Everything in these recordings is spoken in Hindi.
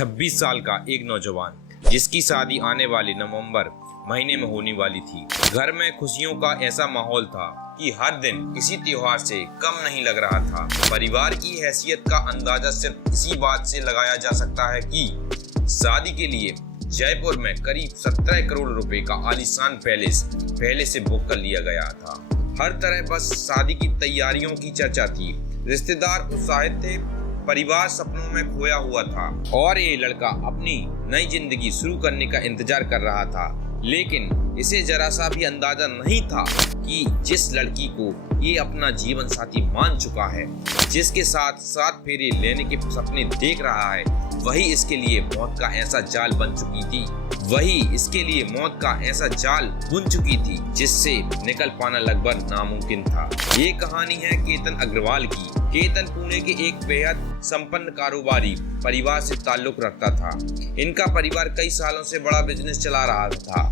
26 साल का एक नौजवान जिसकी शादी आने वाले नवंबर महीने में होने वाली थी। घर में खुशियों का ऐसा माहौल था कि हर दिन किसी त्योहार से कम नहीं लग रहा था। परिवार की हैसियत का अंदाजा सिर्फ इसी बात से लगाया जा सकता है कि शादी के लिए जयपुर में करीब 17 करोड़ रुपए का आलीशान पैलेस पहले से बुक कर लिया गया था। हर तरह बस शादी की तैयारियों की चर्चा थी। रिश्तेदार उत्साहित थे, परिवार सपनों में खोया हुआ था और ये लड़का अपनी नई जिंदगी शुरू करने का इंतजार कर रहा था। लेकिन इसे जरा सा भी अंदाजा नहीं था कि जिस लड़की को ये अपना जीवन साथी मान चुका है, जिसके साथ 7 फेरे लेने के सपने देख रहा है, वही इसके लिए मौत का ऐसा जाल बन चुकी थी। जिससे निकल पाना लगभग नामुमकिन था। ये कहानी है केतन अग्रवाल की। केतन पुणे के एक बेहद संपन्न कारोबारी परिवार से ताल्लुक रखता था। इनका परिवार कई सालों से बड़ा बिजनेस चला रहा था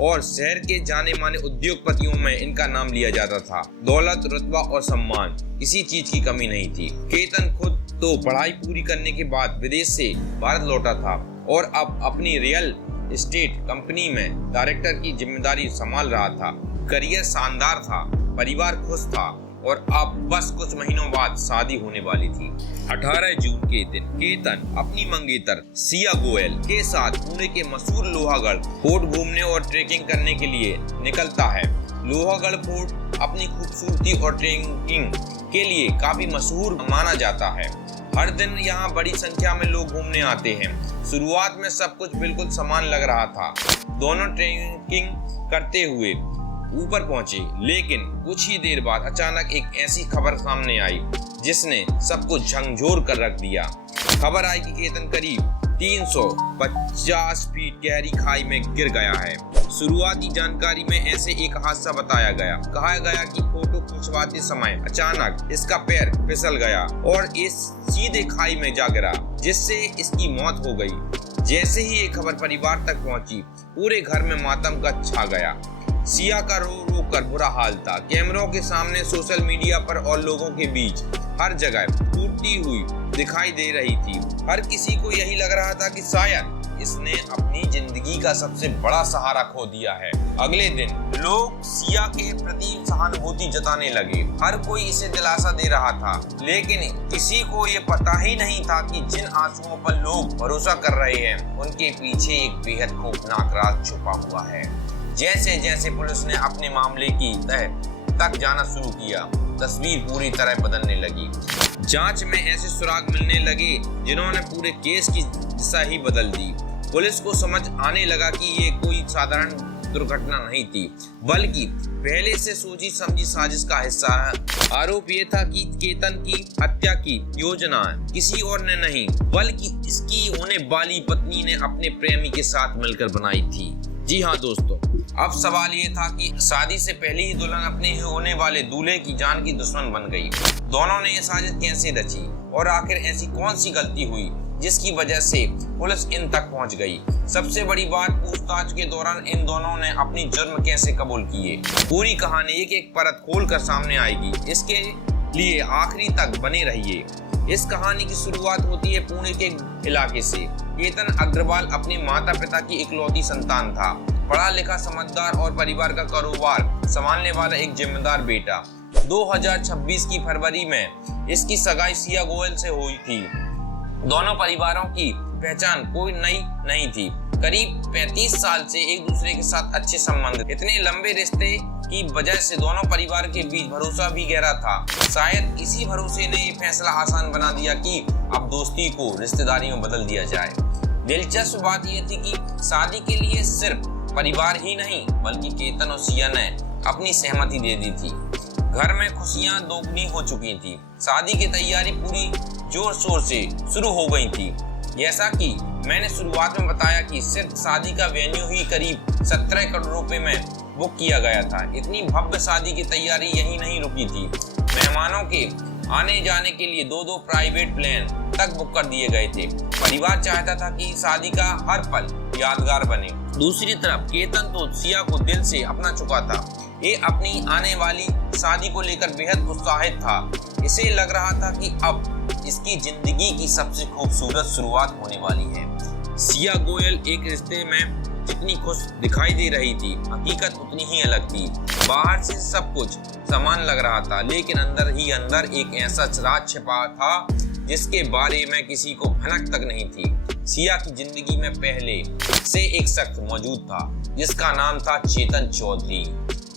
और शहर के जाने माने उद्योगपतियों में इनका नाम लिया जाता था। दौलत, रुतबा और सम्मान, किसी चीज की कमी नहीं थी। केतन खुद तो पढ़ाई पूरी करने के बाद विदेश से भारत लौटा था और अब अपनी रियल एस्टेट कंपनी में डायरेक्टर की जिम्मेदारी संभाल रहा था। करियर शानदार था, परिवार खुश था और अब बस कुछ महीनों बाद शादी होने वाली थी। 18 जून के दिन केतन अपनी मंगेतर सिया गोयल के साथ पुणे के मशहूर लोहागढ़ फोर्ट घूमने और ट्रेकिंग करने के लिए निकलता है। लोहागढ़ फोर्ट अपनी खूबसूरती और ट्रेकिंग के लिए काफी मशहूर माना जाता है। हर दिन यहाँ बड़ी संख्या में लोग घूमने आते हैं। शुरुआत में सब कुछ बिल्कुल समान लग रहा था। दोनों ट्रेकिंग करते हुए ऊपर पहुंचे, लेकिन कुछ ही देर बाद अचानक एक ऐसी खबर सामने आई जिसने सबको झकझोर कर रख दिया। खबर आई कि केतन करीब 350 फीट गहरी खाई में गिर गया है। शुरुआती जानकारी में ऐसे एक हादसा बताया गया। कहा गया कि फोटो खिंचवाते समय अचानक इसका पैर फिसल गया और इस सीधे खाई में जा गिरा, जिससे इसकी मौत हो गई। जैसे ही ये खबर परिवार तक पहुंची, पूरे घर में मातम का छा गया। सिया का रो रो कर बुरा हाल था। कैमरों के सामने, सोशल मीडिया पर और लोगों के बीच हर जगह टूटती हुई दिखाई दे रही थी। हर किसी को यही लग रहा था कि शायद इसने अपनी जिंदगी का सबसे बड़ा सहारा खो दिया है। अगले दिन लोग सिया के प्रति सहानुभूति जताने लगे। हर कोई इसे दिलासा दे रहा था, लेकिन किसी को ये पता ही नहीं था कि जिन आंसुओं पर लोग भरोसा कर रहे हैं, उनके पीछे एक बेहद खौफनाक राज छुपा हुआ है। जैसे जैसे पुलिस ने अपने मामले की तह तक जाना शुरू किया, तस्वीर पूरी तरह बदलने लगी। जांच में ऐसे सुराग मिलने लगे जिन्होंने पूरे केस की दिशा ही बदल दी। पुलिस को समझ आने लगा कि ये कोई साधारण दुर्घटना नहीं थी, बल्कि पहले से सोची समझी साजिश का हिस्सा है। आरोप ये था कि केतन की हत्या की योजना किसी और ने नहीं, बल्कि इसकी होने वाली पत्नी ने अपने प्रेमी के साथ मिलकर बनाई थी। जी हाँ दोस्तों, अब सवाल ये था कि शादी से पहले ही दुल्हन अपने होने वाले दूल्हे की जान की दुश्मन बन गई। दोनों ने ये साजिश कैसे रची और आखिर ऐसी कौन सी गलती हुई जिसकी वजह से पुलिस इन तक पहुंच गई? सबसे बड़ी बात, पूछताछ के दौरान इन दोनों ने अपनी जुर्म कैसे कबूल किए। पूरी कहानी एक एक परत खोल कर सामने आएगी। इसके लिए आखिरी तक बने रहिए। इस कहानी की शुरुआत होती है पुणे के इलाके से। केतन अग्रवाल अपने माता पिता की इकलौती संतान था। पढ़ा लिखा, समझदार और परिवार का कारोबार संभालने वाला एक जिम्मेदार बेटा। 2026 की फरवरी में इसकी सगाई सिया गोयल से हुई थी। दोनों परिवारों की पहचान कोई नई नहीं थी। करीब 35 साल से एक दूसरे के साथ अच्छे संबंध। इतने लंबे रिश्ते की वजह से दोनों परिवार के बीच भरोसा भी गहरा था। शायद इसी भरोसे ने ये फैसला आसान बना दिया कि अब दोस्ती को रिश्तेदारियों में बदल दिया जाए। दिलचस्प बात यह थी कि शादी के लिए सिर्फ परिवार ही नहीं, बल्कि केतन और सिया ने अपनी सहमति दे दी थी। घर में खुशियां दोगुनी हो चुकी थी। शादी की तैयारी पूरी जोर शोर से शुरू हो गई थी। जैसा कि मैंने शुरुआत में बताया कि सिर्फ शादी का वेन्यू ही करीब 17 करोड़ रुपए में बुक किया गया था। इतनी भव्य शादी की तैयारी यही नहीं रुकी थी। मेहमानों के आने जाने के लिए 2 प्राइवेट प्लेन तक बुक कर दिए गए थे। परिवार चाहता था कि शादी का हर पल यादगार बने। दूसरी तरफ केतन तो सिया को दिल से अपना चुका था। ये अपनी आने वाली शादी को लेकर बेहद उत्साहित था। इसे लग रहा था कि अब इसकी जिंदगी की सबसे खूबसूरत शुरुआत होने वाली है। सिया गोयल एक रिश्ते में जितनी खुश दिखाई दे रही थी, हकीकत उतनी ही अलग थी। बाहर से सब कुछ समान लग रहा था, लेकिन अंदर ही अंदर एक ऐसा राज छिपा था जिसके बारे में किसी को भनक तक नहीं थी। सिया की जिंदगी में पहले से एक शख्स मौजूद था जिसका नाम था चेतन चौधरी।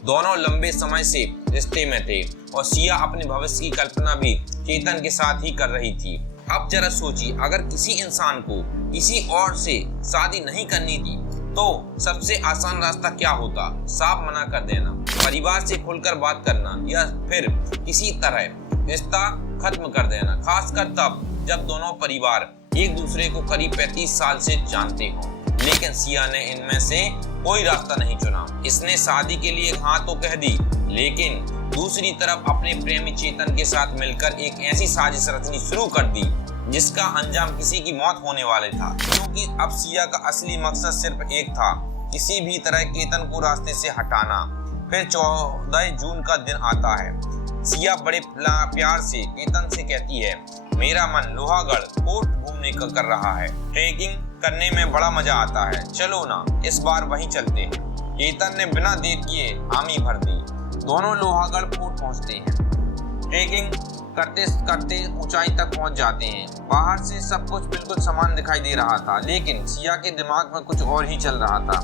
दोनों लंबे समय से रिश्ते में थे और सिया अपने भविष्य की कल्पना भी चेतन के साथ ही कर रही थी। अब जरा सोचिए, अगर किसी इंसान को किसी और से शादी नहीं करनी थी तो सबसे आसान रास्ता क्या होता? साफ मना कर देना, परिवार से खुलकर बात करना, या फिर किसी तरह रिश्ता खत्म कर देना, खासकर तब जब दोनों परिवार एक दूसरे को करीब 35 साल से जानते हों। लेकिन सिया ने इनमें से कोई रास्ता नहीं चुना। इसने शादी के लिए हाँ तो कह दी, लेकिन दूसरी तरफ अपने प्रेमी चेतन के साथ मिलकर एक ऐसी साजिश रचनी शुरू कर दी जिसका अंजाम किसी की मौत होने वाले था। क्योंकि अब सिया का असली मकसद सिर्फ एक था, किसी भी तरह केतन को रास्ते से हटाना। फिर 14 जून का दिन आता है। सिया बड़े प्यार से केतन से कहती है, मेरा मन लोहागढ़ कोर्ट घूमने का कर रहा है, ट्रेकिंग करने में बड़ा मजा आता है, चलो ना इस बार वहीं चलते हैं। केतन ने बिना देर किए हामी भर दी। दोनों लोहागढ़ कोर्ट पहुंचते हैं। ट्रेकिंग करते करते ऊंचाई तक पहुंच जाते हैं। बाहर से सब कुछ बिल्कुल समान दिखाई दे रहा था, लेकिन सिया के दिमाग में कुछ और ही चल रहा था।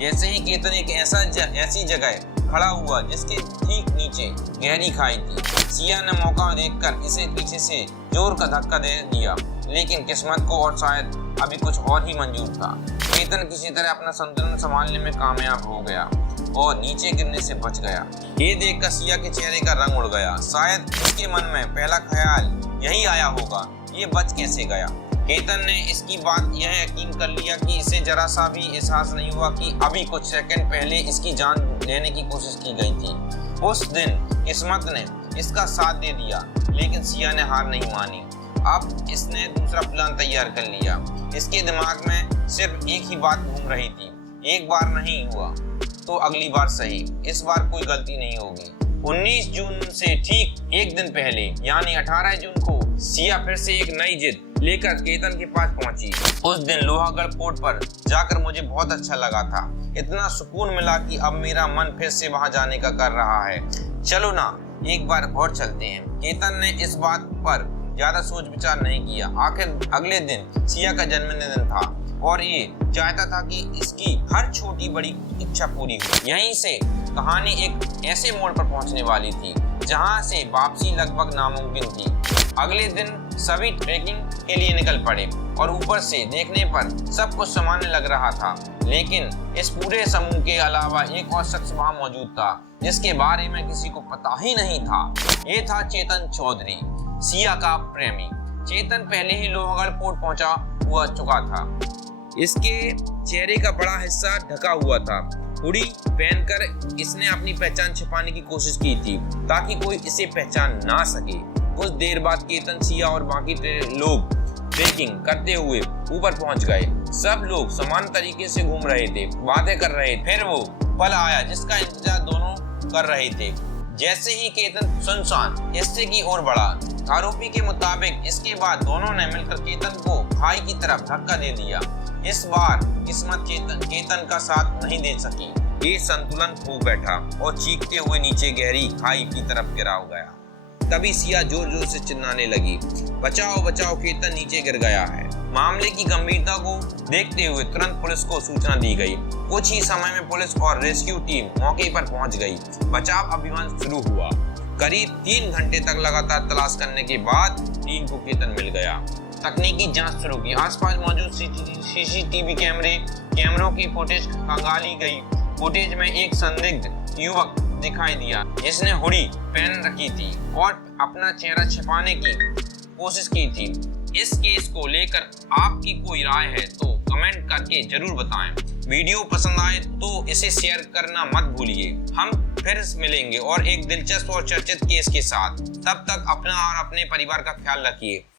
जैसे ही केतन एक ऐसी जगह खड़ा हुआ जिसके ठीक नीचे गहरी खाई थी, सिया ने मौका देखकर इसे पीछे से जोर का धक्का दे दिया, लेकिन किस्मत को और शायद अभी कुछ और ही मंजूर था। केतन किसी तरह अपना संतुलन संभालने में कामयाब हो गया और नीचे गिरने से बच गया। ये देखकर सिया के चेहरे का रंग उड़ गया। शायद उसके मन में पहला ख्याल यही आया होगा, ये बच कैसे गया। केतन ने इसकी बात यह यकीन कर लिया कि इसे जरा सा भी एहसास नहीं हुआ कि अभी कुछ सेकंड पहले इसकी जान लेने की कोशिश की गई थी। उस दिन किस्मत ने इसका साथ दे दिया, लेकिन सिया ने हार नहीं मानी। अब इसने दूसरा प्लान तैयार कर लिया। इसके दिमाग में सिर्फ एक ही बात घूम रही थी, एक बार नहीं हुआ तो अगली बार सही, इस बार कोई गलती नहीं होगी। 19 जून से ठीक एक दिन पहले यानी 18 जून को सिया फिर से एक नई जिद लेकर केतन के पास पहुंची। उस दिन लोहागढ़ कोर्ट पर जाकर मुझे बहुत अच्छा लगा था, इतना सुकून मिला कि अब मेरा मन फिर से वहां जाने का कर रहा है, चलो ना एक बार और चलते हैं। केतन ने इस बात पर ज्यादा सोच विचार नहीं किया। आखिर अगले दिन सिया का जन्मदिन था और ये चाहता था कि इसकी हर छोटी बड़ी इच्छा पूरी हो। यहीं से कहानी एक ऐसे मोड़ पर पहुंचने वाली थी जहां से वापसी लगभग नामुमकिन थी। अगले दिन सभी ट्रेकिंग के लिए निकल पड़े और ऊपर से देखने पर सब कुछ सामान्य लग रहा था, लेकिन इस पूरे समूह के अलावा एक और शख्स वहां मौजूद था जिसके बारे में किसी को पता ही नहीं था। ये था चेतन चौधरी, सिया का प्रेमी। चेतन पहले ही लोहागढ़ कोर्ट पहुंचा हुआ चुका था। इसके चेहरे का बड़ा हिस्सा ढका हुआ था। हुडी पहनकर इसने अपनी पहचान छिपाने की कोशिश की थी ताकि कोई इसे पहचान ना सके। कुछ देर बाद केतन, सिया और बाकी लोग ट्रेकिंग करते हुए ऊपर पहुंच गए। सब लोग समान तरीके से घूम रहे थे, बातें कर रहे थे। फिर वो पल आया जिसका इंतजार दोनों कर रहे थे। जैसे ही केतन सुनसान हिस्से की ओर बढ़ा, आरोपी के मुताबिक इसके बाद दोनों ने मिलकर केतन को खाई की तरफ धक्का दे दिया। इस बार किस्मत केतन का साथ नहीं दे सकी। ये संतुलन खो बैठा और चीखते हुए नीचे गहरी खाई की तरफ गिरा गया। तभी सिया जोर जोर से चिल्लाने लगी, बचाओ बचाओ, केतन नीचे गिर गया है। मामले की गंभीरता को देखते हुए तुरंत पुलिस को सूचना दी गई। कुछ ही समय में पुलिस और रेस्क्यू टीम मौके पर पहुंच गई। बचाव अभियान शुरू हुआ। करीब 3 घंटे तक लगातार तलाश करने के बाद टीम को केतन मिल गया। तकनीकी जांच शुरू की। आसपास मौजूद सीसीटीवी कैमरों की फुटेज खंगाली गई। फुटेज में एक संदिग्ध युवक दिखाई दिया जिसने हुडी पहन रखी थी और अपना चेहरा छिपाने की कोशिश की थी। इस केस को लेकर आपकी कोई राय है तो कमेंट करके जरूर बताएं। वीडियो पसंद आए तो इसे शेयर करना मत भूलिए। हम फिर मिलेंगे और एक दिलचस्प और चर्चित केस के साथ। तब तक अपना और अपने परिवार का ख्याल रखिए।